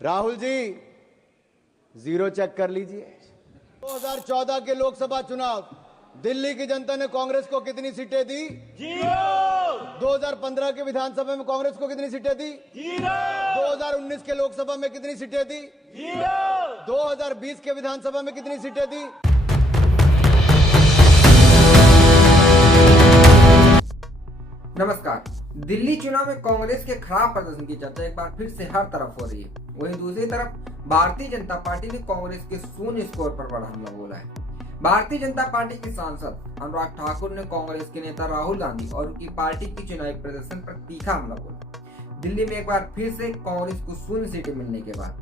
Rahul ji zero check कर लीजिए। 2014 के लोकसभा चुनाव दिल्ली की जनता ने कांग्रेस को कितनी सीटें दी? 2015 के विधानसभा में कांग्रेस को कितनी सीटें दी? 2019 के लोकसभा में कितनी सीटें दी? 2020 के विधानसभा में कितनी सीटें दी? नमस्कार। दिल्ली चुनाव में कांग्रेस के खराब प्रदर्शन की चर्चा एक बार फिर से हर तरफ हो रही है। वहीं दूसरी तरफ भारतीय जनता पार्टी ने कांग्रेस के शून्य स्कोर पर बड़ा हमला बोला है। भारतीय जनता पार्टी के सांसद अनुराग ठाकुर ने कांग्रेस के नेता राहुल गांधी और उनकी पार्टी की चुनावी प्रदर्शन पर तीखा हमला बोला। दिल्ली में एक बार फिर से कांग्रेस को शून्य सीटें मिलने के बाद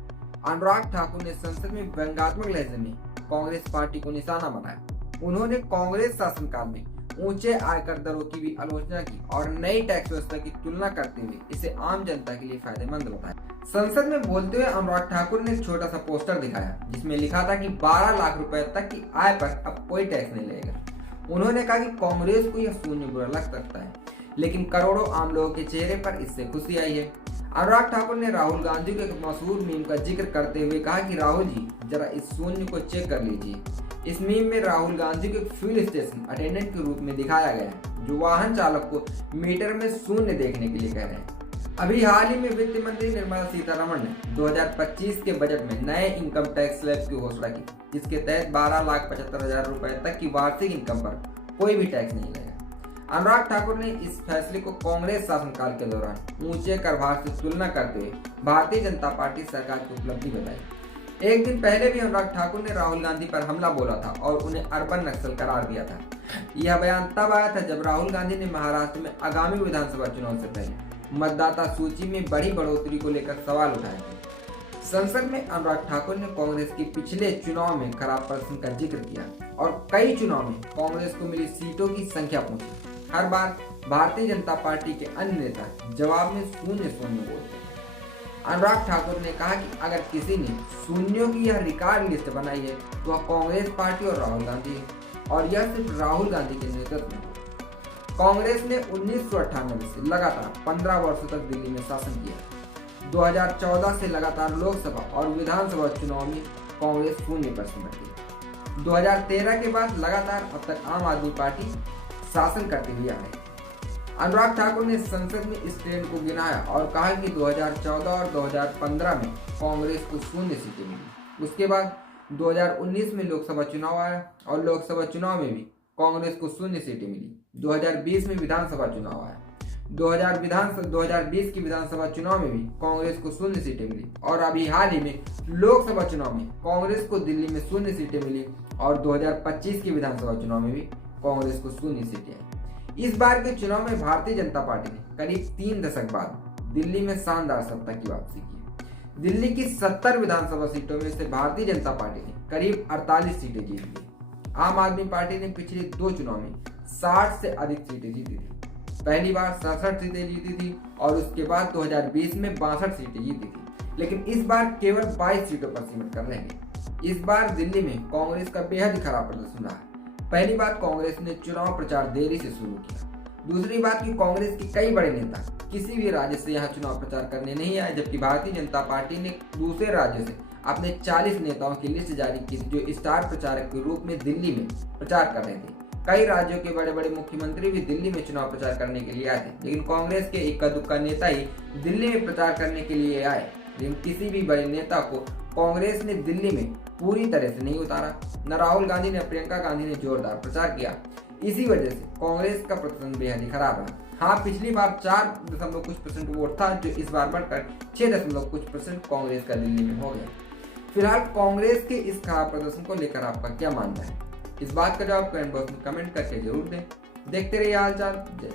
अनुराग ठाकुर ने संसद में व्यंग्यात्मक लहजे में कांग्रेस पार्टी को निशाना बनाया। उन्होंने कांग्रेस शासनकाल में ऊंचे आयकर दरों की भी आलोचना की और नई टैक्स व्यवस्था की तुलना करते हुए इसे आम जनता के लिए फायदेमंद बताया। संसद में बोलते हुए अनुराग ठाकुर ने एक छोटा सा पोस्टर दिखाया जिसमें लिखा था कि 12 लाख रुपए तक की आय पर अब कोई टैक्स नहीं लगेगा। उन्होंने कहा कि कांग्रेस को यह शून्य बुरा लग सकता है, लेकिन करोड़ों आम लोगों के चेहरे पर इससे खुशी आई है। अनुराग ठाकुर ने राहुल गांधी के एक मशहूर मीम का जिक्र करते हुए कहा कि राहुल जी जरा इस शून्य को चेक कर लीजिए। इस मीम में राहुल गांधी को एक फ्यूल स्टेशन अटेंडेंट के रूप में दिखाया गया है जो वाहन चालक को मीटर में शून्य देखने के लिए कह रहे हैं। अभी हाल ही में वित्त मंत्री निर्मला सीतारमण ने 2025 के बजट में नए इनकम टैक्स स्लैब की घोषणा की, जिसके तहत 12,75,000 रुपए तक की वार्षिक इनकम पर कोई भी टैक्स नहीं लगेगा। अनुराग ठाकुर ने इस फैसले को कांग्रेस शासनकाल के दौरान ऊंचे कर भार से तुलना करते हुए भारतीय जनता पार्टी सरकार की उपलब्धि बताई। एक दिन पहले भी अनुराग ठाकुर ने राहुल गांधी पर हमला बोला था और उन्हें अर्बन नक्सल करार दिया था। यह बयान तब आया था जब राहुल गांधी ने महाराष्ट्र में आगामी विधानसभा चुनाव से पहले मतदाता सूची में बड़ी बढ़ोतरी को लेकर सवाल उठाए थे। संसद में अनुराग ठाकुर ने कांग्रेस के पिछले चुनाव में खराब प्रदर्शन का जिक्र किया और कई चुनाव में कांग्रेस को मिली सीटों की संख्या पूछी। हर बार भारतीय जनता पार्टी के अन्य नेता जवाब में शून्य शून्य बोलते। अनुराग ठाकुर ने कहा कि अगर किसी ने शून्यों की यह रिकॉर्ड लिस्ट बनाई है तो वह कांग्रेस पार्टी और राहुल गांधी है, और यह सिर्फ राहुल गांधी के नेतृत्व में। कांग्रेस ने 1998 से लगातार 15 वर्षों तक दिल्ली में शासन किया। 2014 से लगातार लोकसभा और विधानसभा चुनाव में कांग्रेस शून्य पर सिमट गई। 2013 के बाद लगातार अब तक आम आदमी पार्टी शासन करती हुई आ रही। अनुराग ठाकुर ने संसद में इस ट्रेंड को गिनाया और कहा कि 2014 और 2015 में कांग्रेस को शून्य सीटें मिली। उसके बाद 2019 में लोकसभा चुनाव आया और लोकसभा चुनाव में भी कांग्रेस को शून्य सीटें मिली। 2020 में विधानसभा चुनाव आया, 2020 की विधानसभा चुनाव में भी कांग्रेस को शून्य सीटें मिली और अभी हाल ही में लोकसभा चुनाव में कांग्रेस को दिल्ली में शून्य सीटें मिली और 2025 की विधानसभा चुनाव में भी कांग्रेस को शून्य सीटें आई। इस बार के चुनाव में भारतीय जनता पार्टी ने करीब 3 दशक बाद दिल्ली में शानदार सत्ता की वापसी की। दिल्ली की 70 विधानसभा सीटों में से भारतीय जनता पार्टी ने करीब 48 सीटें जीत ली। आम आदमी पार्टी ने पिछले 2 चुनाव में 60 से अधिक सीटें जीती थी। पहली बार 67 सीटें जीती थी और उसके बाद 2020 में 62 सीटें जीती थी, लेकिन इस बार केवल 22 सीटों पर सिमट कर रह गई। इस बार दिल्ली में कांग्रेस का बेहद खराब प्रदर्शन रहा। पहली बात, कांग्रेस ने चुनाव प्रचार देरी से शुरू किया। दूसरी बात कि कांग्रेस के कई बड़े नेता किसी भी राज्य से यहां चुनाव प्रचार करने नहीं आए, जबकि भारतीय जनता पार्टी ने दूसरे राज्य से अपने 40 नेताओं की लिस्ट जारी की थी जो स्टार प्रचारक के रूप में दिल्ली में प्रचार कर रहे थे। कई राज्यों के बड़े बड़े मुख्यमंत्री भी दिल्ली में चुनाव प्रचार करने के लिए आए थे, लेकिन कांग्रेस के इक्का दुक्का नेता ही दिल्ली में प्रचार करने के लिए आए। लेकिन किसी भी बड़े नेता को कांग्रेस ने दिल्ली में पूरी तरह से नहीं उतारा। न राहुल गांधी ने प्रियंका गांधी ने जोरदार प्रचार किया। इसी वजह से कांग्रेस का प्रदर्शन बेहद ही खराब रहा। हाँ, पिछली बार 4.कुछ% वोट था जो इस बार बढ़कर 6.कुछ% कांग्रेस का दिल्ली में हो गया। फिलहाल कांग्रेस के इस खराब प्रदर्शन को लेकर आपका क्या मानना है? इस बात का जवाब कमेंट बॉक्स में कमेंट करके जरूर दें। देखते रहिए हालचाल। जय।